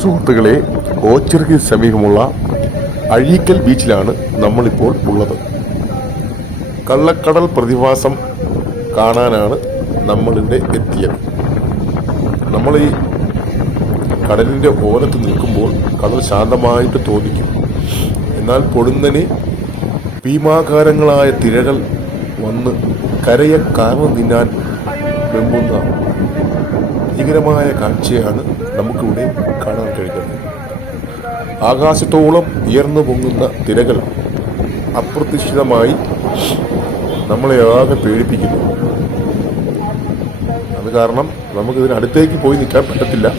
സുഹൃത്തുക്കളെ ഓച്ചിറയ്ക്ക് സമീപമുള്ള അഴീക്കൽ ബീച്ചിലാണ് നമ്മളിപ്പോൾ ഉള്ളത്. കള്ളക്കടൽ പ്രതിഭാസം കാണാനാണ് നമ്മളിവിടെ എത്തിയത്. നമ്മൾ ഈ കടലിന്റെ ഓരത്ത് നിൽക്കുമ്പോൾ കടൽ ശാന്തമായിട്ട് തോന്നിക്കും. എന്നാൽ പൊടുന്നനെ ഭീമാകാരങ്ങളായ തിരകൾ വന്ന് കരയെ കാർന്നു തിന്നാൻ വെമ്പുന്ന ഭീകരമായ കാഴ്ചയാണ് നമുക്കിവിടെ കാണാൻ കഴിയുന്നത്. ആകാശത്തോളം ഉയർന്നു പൊങ്ങുന്ന തിരകൾ അപ്രതീക്ഷിതമായി നമ്മളെ ആകെ പേടിപ്പിക്കുന്നു. അത് കാരണം നമുക്കിതിന് അടുത്തേക്ക് പോയി നിൽക്കാൻ പറ്റത്തില്ല.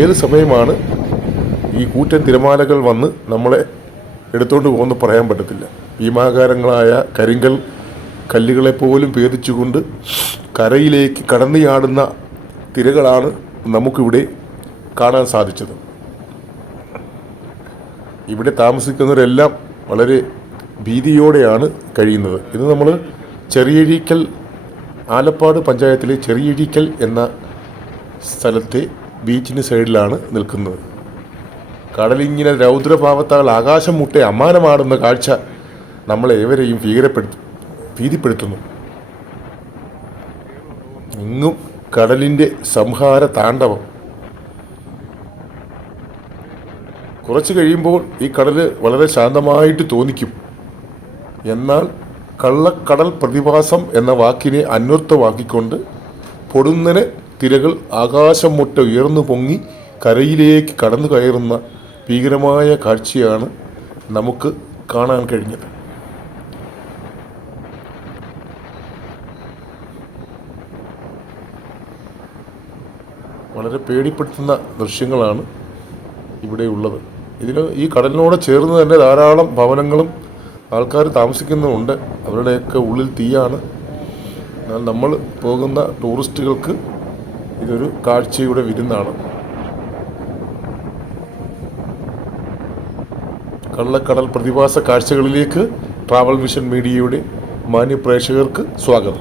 ഏത് സമയമാണ് ഈ കൂറ്റൻ തിരമാലകൾ വന്ന് നമ്മളെ എടുത്തുകൊണ്ട് പോകുമെന്ന് പറയാൻ പറ്റത്തില്ല. ഭീമാകാരങ്ങളായ കരിങ്കൽ കല്ലുകളെ പോലും ഭേദിച്ചുകൊണ്ട് കരയിലേക്ക് കടന്നു ചാടുന്ന തിരകളാണ് നമുക്കിവിടെ കാണാൻ സാധിച്ചത്. ഇവിടെ താമസിക്കുന്നവരെല്ലാം വളരെ ഭീതിയോടെയാണ് കഴിയുന്നത്. ഇത് നമ്മൾ ചെറിയഴീക്കൽ ആലപ്പാട് പഞ്ചായത്തിലെ ചെറിയഴീക്കൽ എന്ന സ്ഥലത്തെ ബീച്ചിന് സൈഡിലാണ് നിൽക്കുന്നത്. കടലിങ്ങിനെ രൗദ്രഭാവത്താൽ ആകാശം മുട്ടെ അമ്മാനമാടുന്ന കാഴ്ച നമ്മളെ ഏവരെയും ഭീകരപ്പെടുത്തു ഭീതിപ്പെടുത്തുന്നു. ഇങ്ങും കടലിന്റെ സംഹാര താണ്ഡവം. കുറച്ച് കഴിയുമ്പോൾ ഈ കടൽ വളരെ ശാന്തമായിട്ട് തോന്നിക്കും. എന്നാൽ കള്ളക്കടൽ പ്രതിഭാസം എന്ന വാക്കിനെ അന്വർത്ഥമാക്കിക്കൊണ്ട് പൊടുന്നനെ തിരകൾ ആകാശം മുട്ട ഉയർന്നു പൊങ്ങി കരയിലേക്ക് കടന്നു കയറുന്ന ഭീകരമായ കാഴ്ചയാണ് നമുക്ക് കാണാൻ കഴിഞ്ഞത്. വളരെ പേടിപ്പെടുത്തുന്ന ദൃശ്യങ്ങളാണ് ഇവിടെയുള്ളത് ഇതിന് ഈ കടലിനോട് ചേർന്ന് തന്നെ ധാരാളം ഭവനങ്ങളും ആൾക്കാർ താമസിക്കുന്നുമുണ്ട്. അവരുടെയൊക്കെ ഉള്ളിൽ തീയാണ്. എന്നാൽ നമ്മൾ പോകുന്ന ടൂറിസ്റ്റുകൾക്ക് ഇതൊരു കാഴ്ചയുടെ വിരുന്നാണ്. കള്ളക്കടൽ പ്രതിഭാസ കാഴ്ചകളിലേക്ക് ട്രാവൽ മിഷൻ മീഡിയയുടെ മാന്യ പ്രേക്ഷകർക്ക് സ്വാഗതം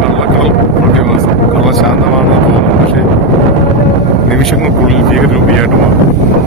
കള്ളക്കടൽ പ്രതിഭാസം കള്ളശാന്തമാണെന്ന് ജീവിത നിമിഷങ്ങൾക്കുള്ളിൽ മാറും.